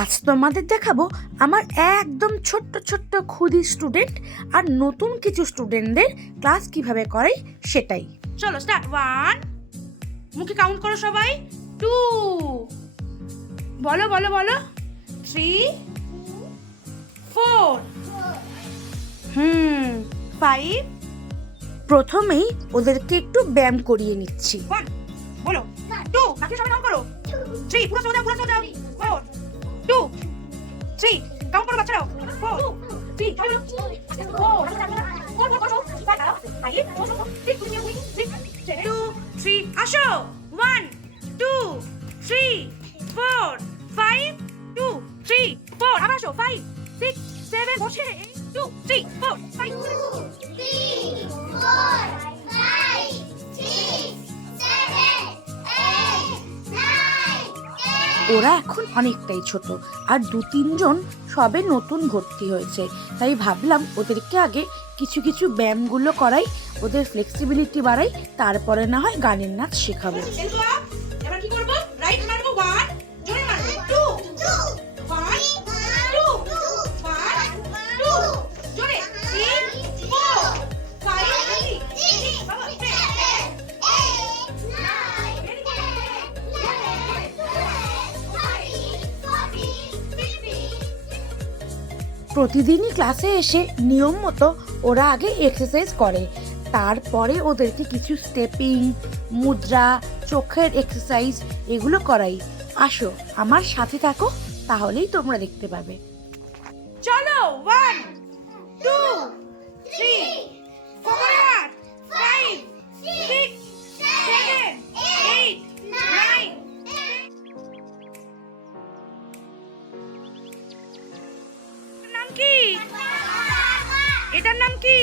আজ তোমাদের দেখাবো আমার একদম ছোট্ট ছোট্ট ক্ষুদি স্টুডেন্ট আর নতুন কিছু স্টুডেন্টদের ক্লাস কীভাবে করে সেটাই। চলো স্টার্ট ওয়ান মুখে কাউন্ট করো সবাই। টু বলো বলো বলো। থ্রি ফোর হুম ফাইভ প্রথমেই ওদেরকে একটু ব্যায়াম করিয়ে নিচ্ছি। বলো। টু বাকি সবাই কাউন্ট করো। থ্রি পুরো সোজা পুরো সোজা ফোর থ্রি কাউন্ট করো বাচ্চারাও ফোর থ্রি টু থ্রি আসো one two three four five two three four আবার আসো ফাইভ সিক্স সেভেন বসে টু থ্রি ফোর ফাইভ ওরা এখন অনেকটাই ছোট। আর দু তিনজন সবে নতুন ভর্তি হয়েছে। তাই ভাবলাম ওদেরকে আগে কিছু কিছু ব্যায়ামগুলো করাই, ওদের ফ্লেক্সিবিলিটি বাড়াই, তারপরে না হয় গানের নাচ শেখাবো। এবার কি প্রতিদিনই ক্লাসে এসে নিয়ম মতো ওরা আগে এক্সারসাইজ করে। তারপরে ওদেরকে কিছু স্টেপিং মুদ্রা, চোখের এক্সারসাইজ এগুলো করাই। আসো, আমার সাথে থাকো, তাহলেই তোমরা দেখতে পাবে। চলো ওয়ান টু থ্রি এটার নাম কি?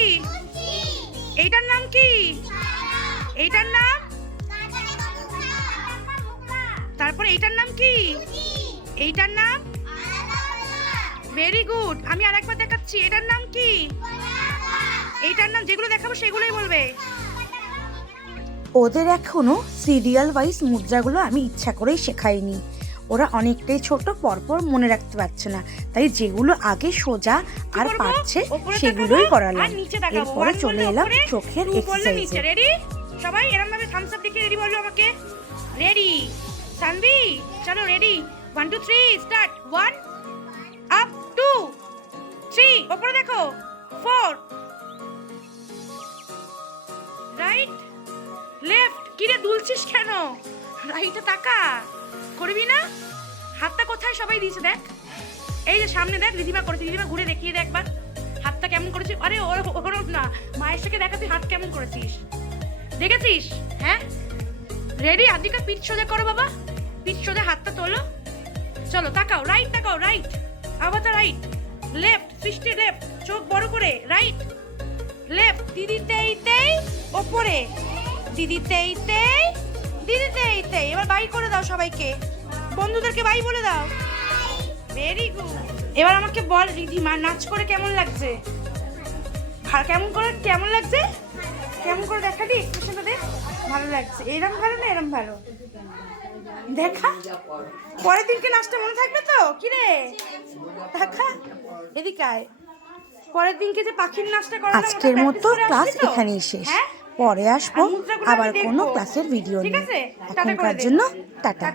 এইটার নাম কি? এইটার নাম? তারপর এইটার নাম কি? এইটার নাম? ভেরি গুড আমি আর একবার দেখাচ্ছি। এটার নাম কি? এইটার নাম যেগুলো দেখাবো সেগুলোই বলবে। ওদের এখনও সিরিয়াল ওয়াইজ মুদ্রাগুলো আমি ইচ্ছা করেই শেখাইনি। ওরা অনেকটাই ছোট পরপর মনে রাখতে পারছে না। তাই যেগুলো আগে সোজা আর পারছে সেগুলোই করালাম। এরপরে চলে এলাম চোখের এক্সারসাইজে রেডি সবাই এরকম ভাবে থামস আপ দিকে রেডি বলো আমাকে? রেডি সানভি চলো ready one two three start one up two three ওপরে দেখো। ফোর রাইট লেফট কিরে দুলছিস কেন? রাইটে তাকা। করবি না? হাতটা কোথায় সবাই দিয়েছে দেখ। এই যে সামনে দেখ, দিদিমা করেছে। দিদিমা ঘুরে দেখিয়ে দেখ একবার। হাতটা কেমন করেছিস আরে ওর ওরম না। মায়ের সাথে দেখা, তুই হাত কেমন করেছিস? দেখেছিস? হ্যাঁ? রেডি আদিকা পিঠ সোজা করো বাবা। পিঠ সোজা হাতটা তোলো। চলো, তাকাও। রাইট তাকাও রাইট আবার রাইট লেফট সৃষ্টি লেফট চোখ বড় করে রাইট লেফট দিদিতেই তেই ওপরে। দিদিতেই তেই দিদিতেই তেই এবার বাই করে দাও সবাইকে। বন্ধুদেরকে বাই বলে দাও। ভেরি গুড এবার আমাকে বল রিধিমা নাচ করে কেমন লাগছে? ভালো কেমন করে কেমন লাগছে? কেমন করে দেখালি এক্সপ্রেশনটা দেখ ভালো লাগছে। এরম ভালো না এরম ভালো? দেখা? পরের দিনকে নাচটা মনে থাকবে তো? কি রে দেখা? এদিকে আয়। পরের দিনকে যে পাখির নাচটা করা আজকের মতো ক্লাস এখানেই শেষ। হ্যাঁ? পরে আসব। আবার কোনো ক্লাসের ভিডিও নিয়ে। এখনকার জন্য টাটা।